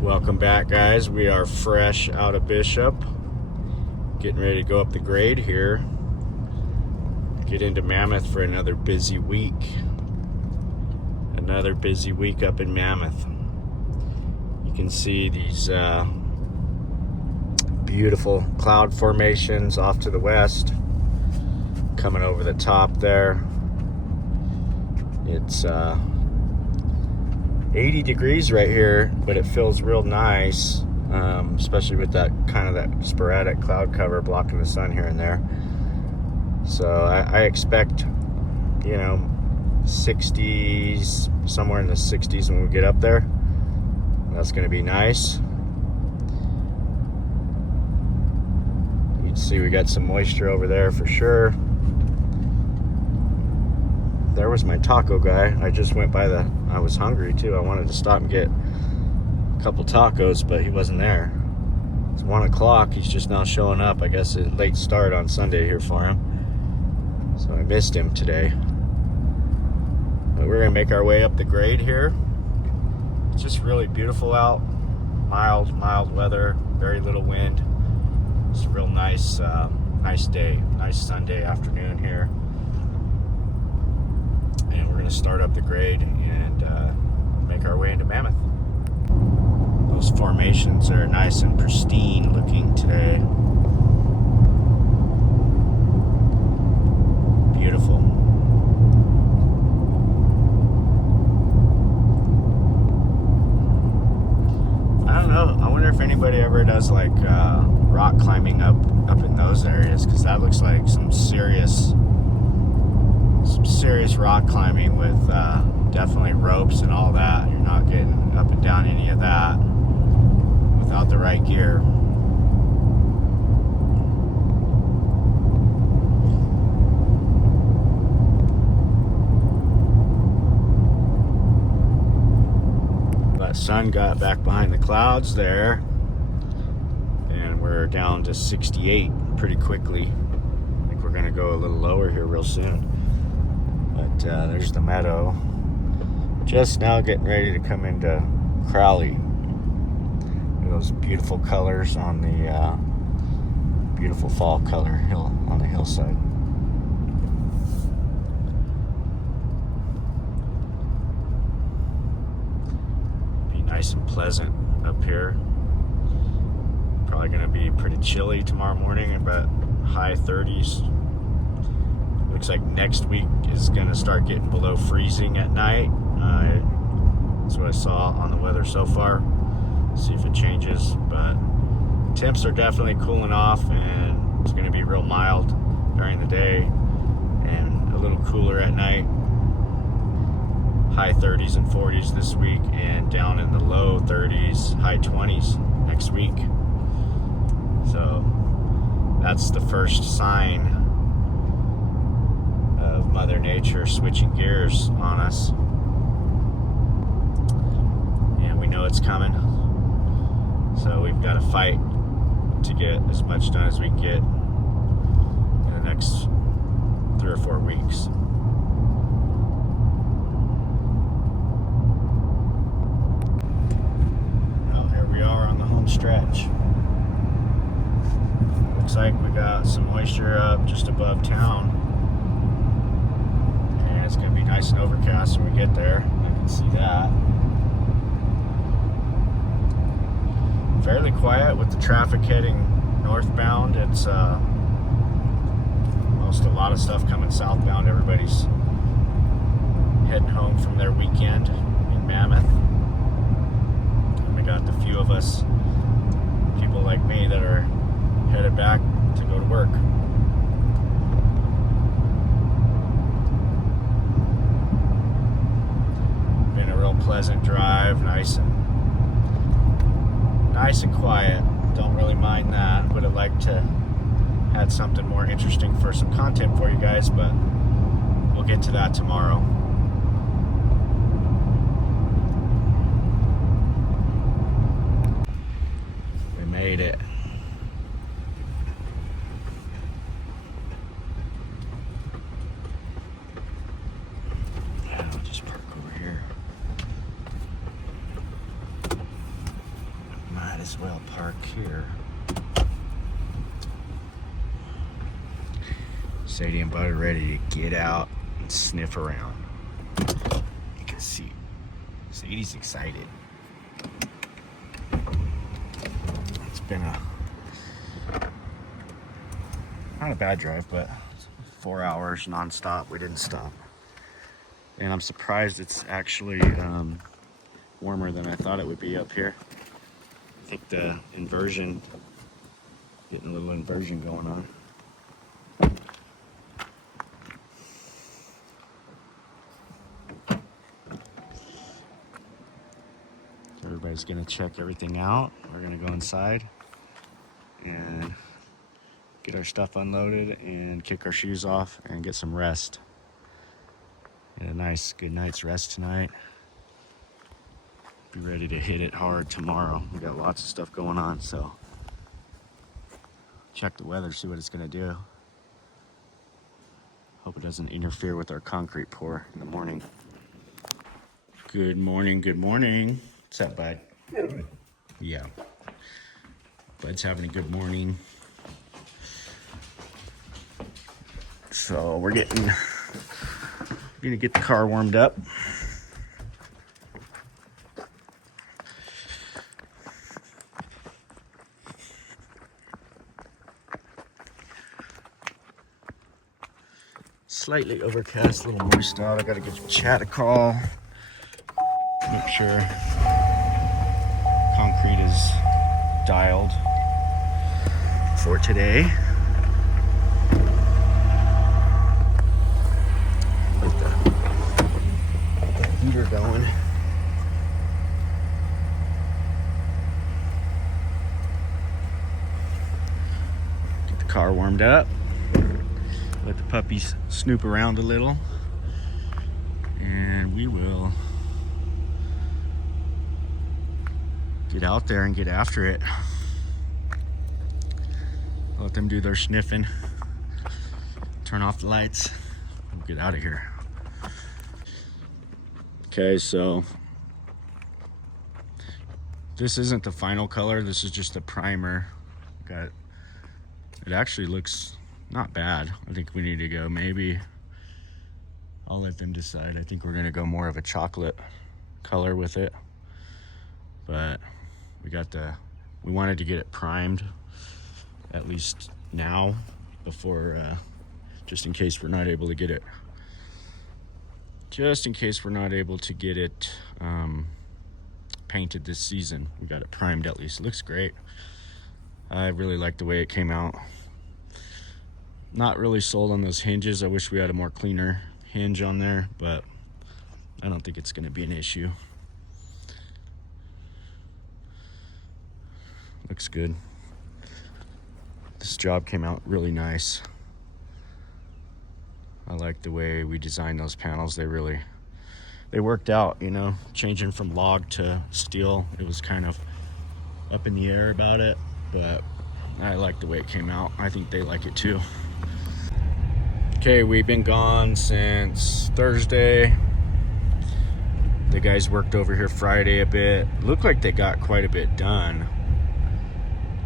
Welcome back, guys. We are fresh out of Bishop, getting ready to go up the grade here, get into Mammoth for another busy week up in Mammoth. You can see these beautiful cloud formations off to the west coming over the top there. It's 80 degrees right here, but it feels real nice, especially with that sporadic cloud cover blocking the sun here and there. So I expect, 60s, somewhere in the 60s when we get up there. That's going to be nice. You can see we got some moisture over there for sure. There was my taco guy. I just went by I was hungry too. I wanted to stop and get a couple tacos, but he wasn't there. It's 1 o'clock. He's just now showing up. I guess a late start on Sunday here for him. So I missed him today. But we're gonna make our way up the grade here. It's just really beautiful out. Mild weather, very little wind. It's a real nice day. Nice Sunday afternoon here. And we're gonna start up the grade and make our way into Mammoth. Those formations are nice and pristine looking today. Beautiful. I don't know. I wonder if anybody ever does like rock climbing up in those areas, because that looks like some serious rock climbing with definitely ropes and all that. You're not getting up and down any of that without the right gear. That sun got back behind the clouds there, and we're down to 68 pretty quickly. I think we're gonna go a little lower here real soon. But there's the meadow. Just now getting ready to come into Crowley. Those beautiful colors on the beautiful fall color hill on the hillside. Be nice and pleasant up here. Probably going to be pretty chilly tomorrow morning, about high 30s. Looks like next week is going to start getting below freezing at night. That's what I saw on the weather so far. See if it changes, but temps are definitely cooling off, and it's going to be real mild during the day and a little cooler at night. High 30s and 40s this week, and down in the low 30s, high 20s next week. So that's the first sign of Mother Nature switching gears on us, and we know it's coming. So we've got to fight to get as much done as we can get in the next 3 or 4 weeks. Well, here we are on the home stretch. Looks like we got some moisture up just above town. And it's going to be nice and overcast when we get there. I can see that. Fairly quiet with the traffic heading northbound. It's a lot of stuff coming southbound. Everybody's heading home from their weekend in Mammoth. And we got the few of us, people like me, that are headed back to go to work. Been a real pleasant drive, nice and quiet. Don't really mind that. Would have liked to had something more interesting for some content for you guys, but we'll get to that tomorrow. We made it. Yeah, I'll just park over here. Might as well park here. Sadie and Bud are ready to get out and sniff around. You can see Sadie's excited. It's been not a bad drive, but 4 hours nonstop. We didn't stop. And I'm surprised it's actually warmer than I thought it would be up here. I think the inversion, getting a little inversion going on. So everybody's gonna check everything out. We're gonna go inside and get our stuff unloaded and kick our shoes off and get some rest. Get a nice, good night's rest tonight. Be ready to hit it hard tomorrow. We got lots of stuff going on, so check the weather, see what it's gonna do. Hope it doesn't interfere with our concrete pour in the morning. Good morning, good morning. What's up, Bud? Yeah. Bud's having a good morning. So we're gonna get the car warmed up. Slightly overcast, a little moist out. I gotta give Chad a call. Make sure concrete is dialed for today. Get the heater going. Get the car warmed up. Let the puppies snoop around a little. And we will get out there and get after it. Let them do their sniffing. Turn off the lights. We'll get out of here. Okay, so this isn't the final color. This is just a primer. It actually looks not bad. I think we need to go maybe, I'll let them decide. I think we're gonna go more of a chocolate color with it. But we wanted to get it primed at least now before, just in case we're not able to get it. Just in case we're not able to get it painted this season. We got it primed at least. It looks great. I really like the way it came out. Not really sold on those hinges. I wish we had a more cleaner hinge on there, but I don't think it's gonna be an issue. Looks good. This job came out really nice. I like the way we designed those panels. They worked out, you know, changing from log to steel. It was kind of up in the air about it, but I like the way it came out. I think they like it too. Okay, we've been gone since Thursday. The guys worked over here Friday a bit. Looked like they got quite a bit done.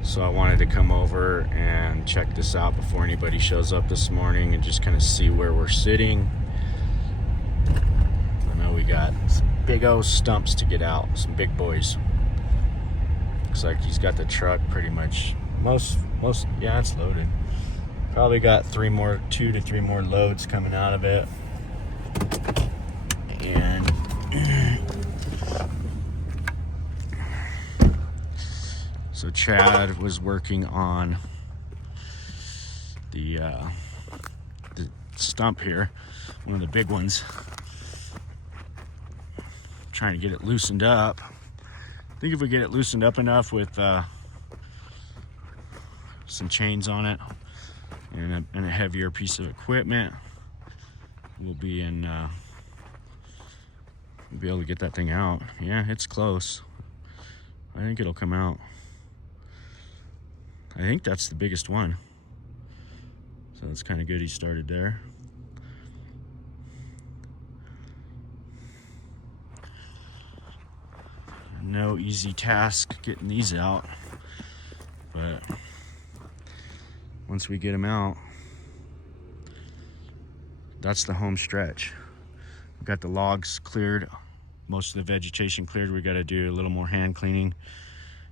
So I wanted to come over and check this out before anybody shows up this morning and just kind of see where we're sitting. I know we got some big old stumps to get out, some big boys. Looks like he's got the truck pretty much, yeah, it's loaded. Probably got 2 to 3 more loads coming out of it. And so Chad was working on the stump here, one of the big ones, trying to get it loosened up. I think if we get it loosened up enough with some chains on it and a heavier piece of equipment, we'll be able to get that thing out. Yeah, it's close. I think it'll come out. I think that's the biggest one. So it's kind of good he started there. No easy task getting these out, but once we get them out, that's the home stretch. We've got the logs cleared, most of the vegetation cleared. We got to do a little more hand cleaning,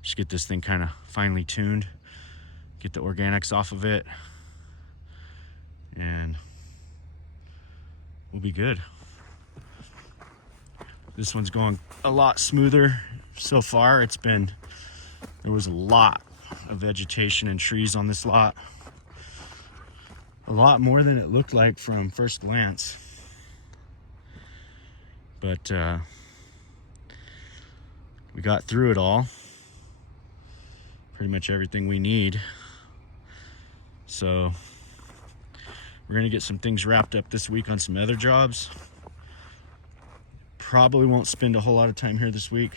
just get this thing kind of finely tuned, get the organics off of it, and we'll be good. This one's going a lot smoother so far. There was a lot of vegetation and trees on this lot. A lot more than it looked like from first glance. But we got through it all. Pretty much everything we need. So we're gonna get some things wrapped up this week on some other jobs. Probably won't spend a whole lot of time here this week.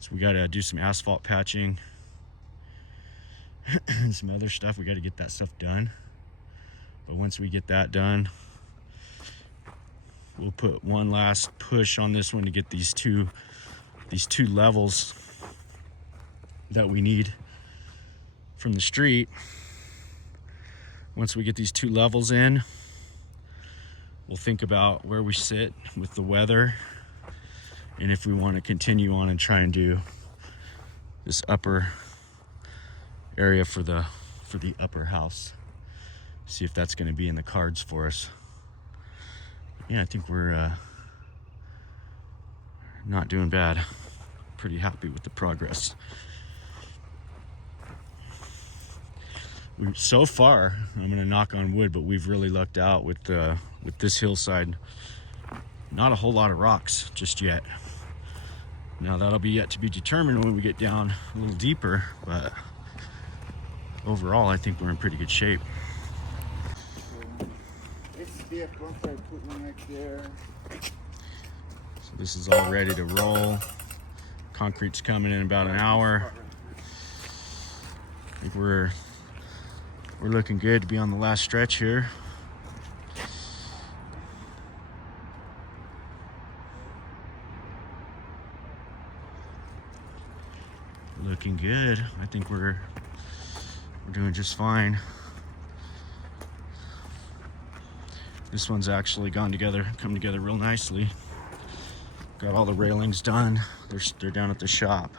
So we gotta do some asphalt patching and some other stuff. We gotta get that stuff done. But once we get that done, we'll put one last push on this one to get these two levels that we need from the street. Once we get these 2 levels in, we'll think about where we sit with the weather and if we want to continue on and try and do this upper area for the upper house. See if that's going to be in the cards for us. Yeah, I think we're not doing bad. Pretty happy with the progress. So far, I'm going to knock on wood, but we've really lucked out with this hillside. Not a whole lot of rocks just yet. Now that'll be yet to be determined when we get down a little deeper, but overall I think we're in pretty good shape. So this is all ready to roll. Concrete's coming in about an hour. I think we're looking good to be on the last stretch here. Looking good. I think we're doing just fine. This one's actually come together real nicely. Got all the railings done. They're down at the shop,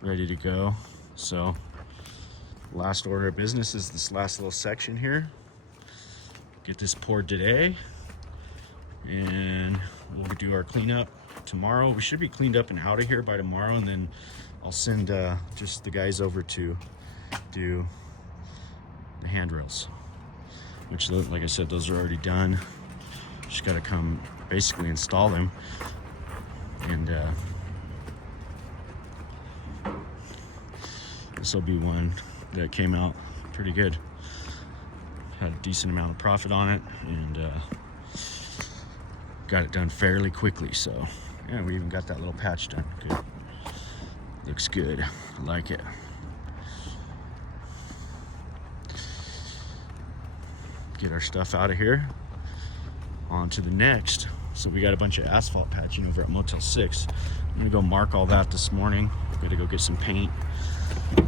ready to go. So last order of business is this last little section here. Get this poured today, and we'll do our cleanup tomorrow. We should be cleaned up and out of here by tomorrow, and then I'll send just the guys over to do the handrails, which, like I said, those are already done. Just got to come basically install them, and this will be one that came out pretty good. Had a decent amount of profit on it, and got it done fairly quickly. So yeah, we even got that little patch done. Good. Looks good. I like it. Get our stuff out of here. On to the next. So we got a bunch of asphalt patching over at Motel 6. I'm gonna go mark all that this morning. Gotta go get some paint.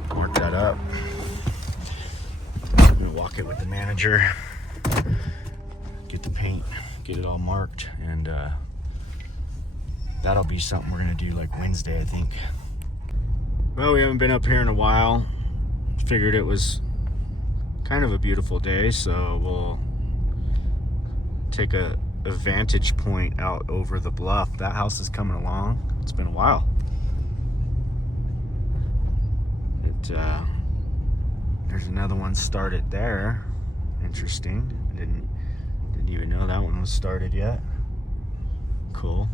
Mark that up. I'm gonna walk it with the manager. Get the paint, get it all marked, and that'll be something we're gonna do like Wednesday, I think. Well, we haven't been up here in a while. Figured it was kind of a beautiful day, so we'll take a vantage point out over the bluff. That house is coming along. It's been a while. There's another one started there. Interesting. I didn't even know that one was started yet. Cool.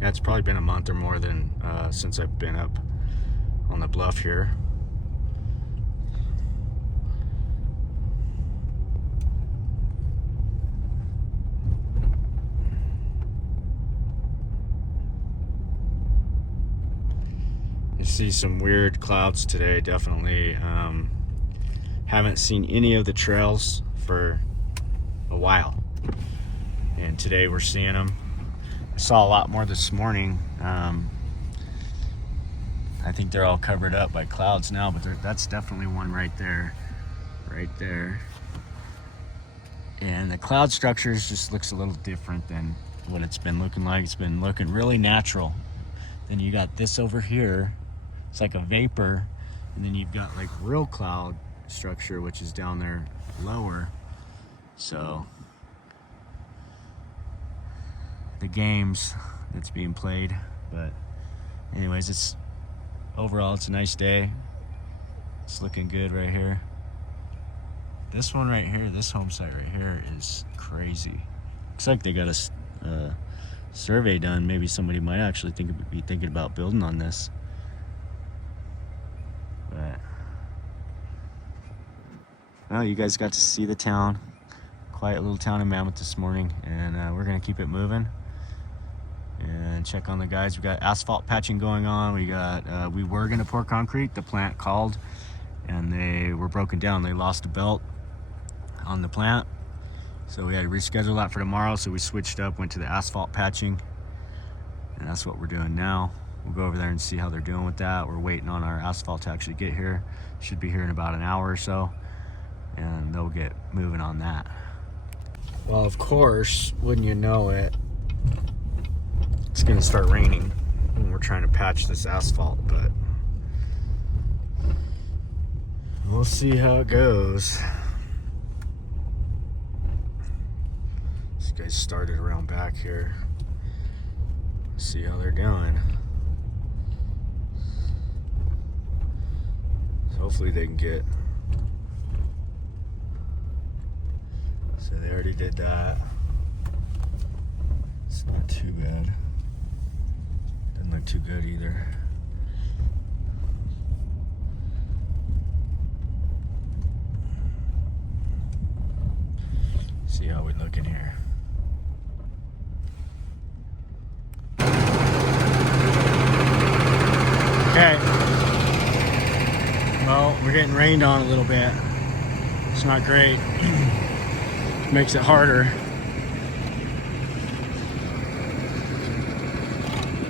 Yeah, it's probably been a month or more than since I've been up on the bluff here. You see some weird clouds today, definitely. Haven't seen any of the trails for a while, and today we're seeing them. I saw a lot more this morning, I think they're all covered up by clouds now, but that's definitely one right there. Right there. And the cloud structures just looks a little different than what it's been looking like. It's been looking really natural. Then you got this over here. It's like a vapor. And then you've got like real cloud structure, which is down there lower. So the games that's being played. But anyways, it's overall, it's a nice day. It's looking good right here. This one right here, this home site right here is crazy. Looks like they got a survey done. Maybe somebody might actually be thinking about building on this. But well, you guys got to see the town. Quiet little town in Mammoth this morning, and we're gonna keep it moving and check on the guys. We got asphalt patching going on. We were gonna pour concrete. The plant called and they were broken down. They lost a belt on the plant, so we had to reschedule that for tomorrow. So we switched up, went to the asphalt patching, and that's what we're doing now. We'll go over there and see how they're doing with that. We're waiting on our asphalt to actually get here. Should be here in about an hour or so, and they'll get moving on that. Well, of course, wouldn't you know it, it's gonna start raining when we're trying to patch this asphalt, but we'll see how it goes. These guys started around back here. See how they're doing. So hopefully they can get. So they already did that. It's not too bad. Doesn't look too good either. See how we look in here. Okay. Well, we're getting rained on a little bit. It's not great. Makes it harder.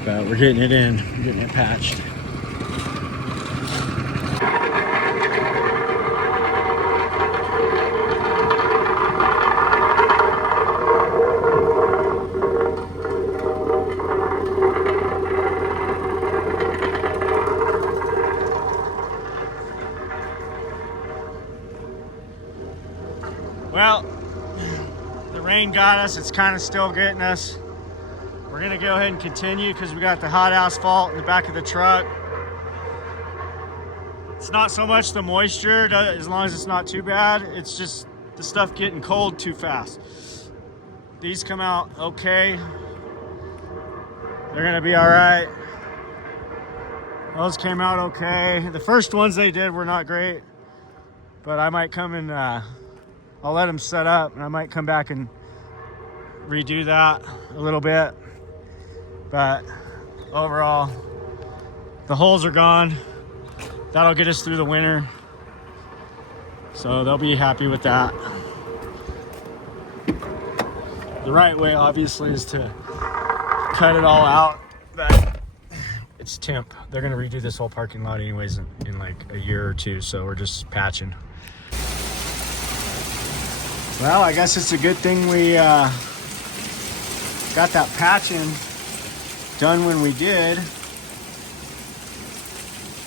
But we're getting it in. We're getting it patched. Well, the rain got us. It's kind of still getting us. We're gonna go ahead and continue because we got the hot asphalt in the back of the truck. It's not so much the moisture, as long as it's not too bad. It's just the stuff getting cold too fast. These come out okay. They're gonna be all right. Those came out okay. The first ones they did were not great, but I might come and I'll let them set up, and I might come back and redo that a little bit. But overall, the holes are gone. That'll get us through the winter. So they'll be happy with that. The right way, obviously, is to cut it all out. But it's temp. They're gonna redo this whole parking lot anyways in like a year or two. So we're just patching. Well, I guess it's a good thing we got that patching done when we did.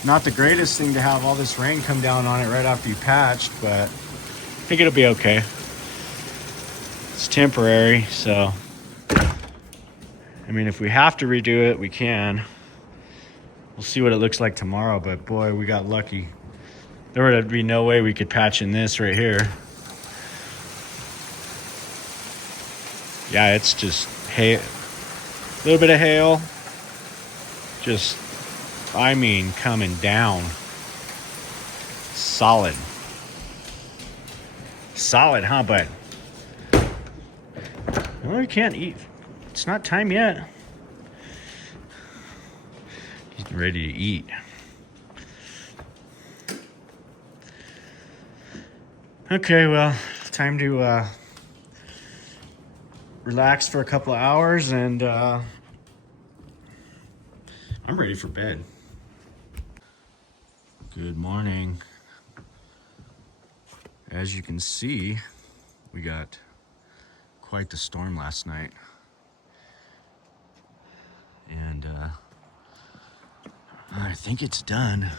Not the greatest thing to have all this rain come down on it right after you patched, but I think it'll be okay. It's temporary, so I mean, if we have to redo it, we can. We'll see what it looks like tomorrow, but boy, we got lucky. There would be no way we could patch in this right here. Yeah, it's just hail, a little bit of hail, just, I mean, coming down. Solid. Solid, huh, bud? Well, you can't eat. It's not time yet. Getting ready to eat. Okay, well, time to relax for a couple of hours and I'm ready for bed. Good morning. As you can see, we got quite the storm last night. And I think it's done.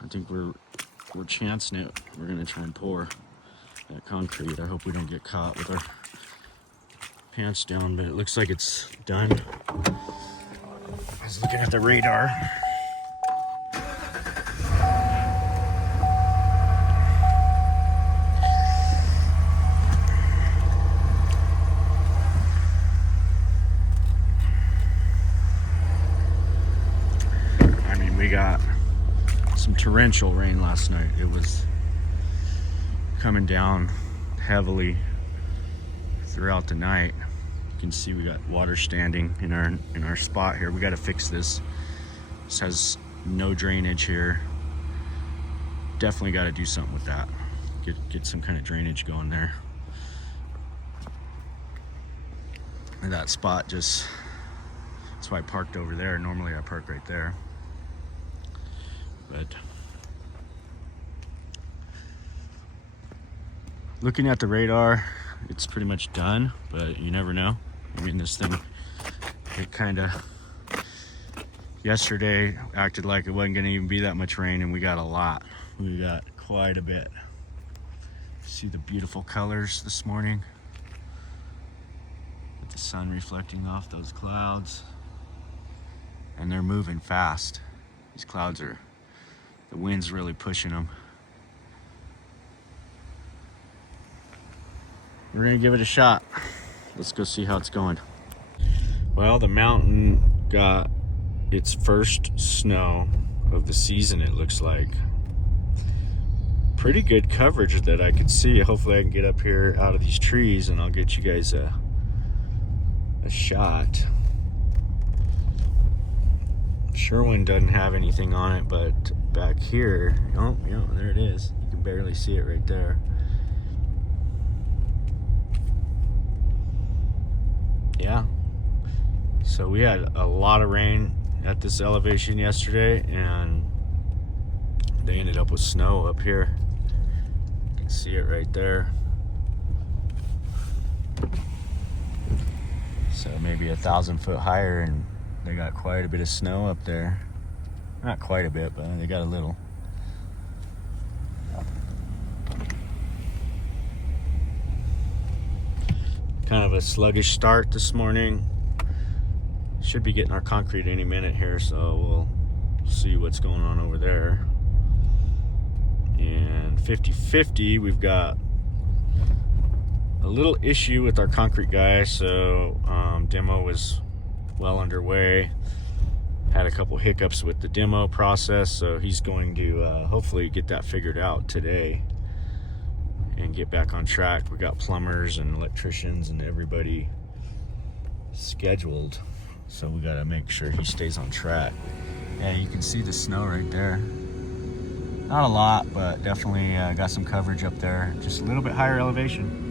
I think we're chancing it. We're gonna try and pour that concrete. I hope we don't get caught with our pants down, but it looks like it's done. I was looking at the radar. I mean, we got some torrential rain last night. It was coming down heavily throughout the night. You can see we got water standing in our spot here. We got to fix this. This has no drainage here. Definitely got to do something with that. Get some kind of drainage going there. And that spot just, that's why I parked over there. Normally I park right there. But looking at the radar, it's pretty much done, but you never know. I mean, this thing, it kind of, yesterday acted like it wasn't gonna even be that much rain, and we got a lot. We got quite a bit. See the beautiful colors this morning with the sun reflecting off those clouds, and they're moving fast. These clouds are, the wind's really pushing them. We're gonna give it a shot. Let's go see how it's going. Well, the mountain got its first snow of the season, it looks like. Pretty good coverage that I could see. Hopefully I can get up here out of these trees and I'll get you guys a shot. Sherwin doesn't have anything on it, but back here, oh, yeah, there it is. You can barely see it right there. Yeah, so we had a lot of rain at this elevation yesterday, and they ended up with snow up here. You can see it right there. So maybe 1,000 foot higher, and they got quite a bit of snow up there. Not quite a bit, but they got a little. Kind of a sluggish start this morning. Should be getting our concrete any minute here, so we'll see what's going on over there. And 50-50, we've got a little issue with our concrete guy, so demo was well underway. Had a couple hiccups with the demo process, so he's going to hopefully get that figured out today and get back on track. We got plumbers and electricians and everybody scheduled, so we got to make sure he stays on track. Yeah, you can see the snow right there. Not a lot, but definitely got some coverage up there. Just a little bit higher elevation.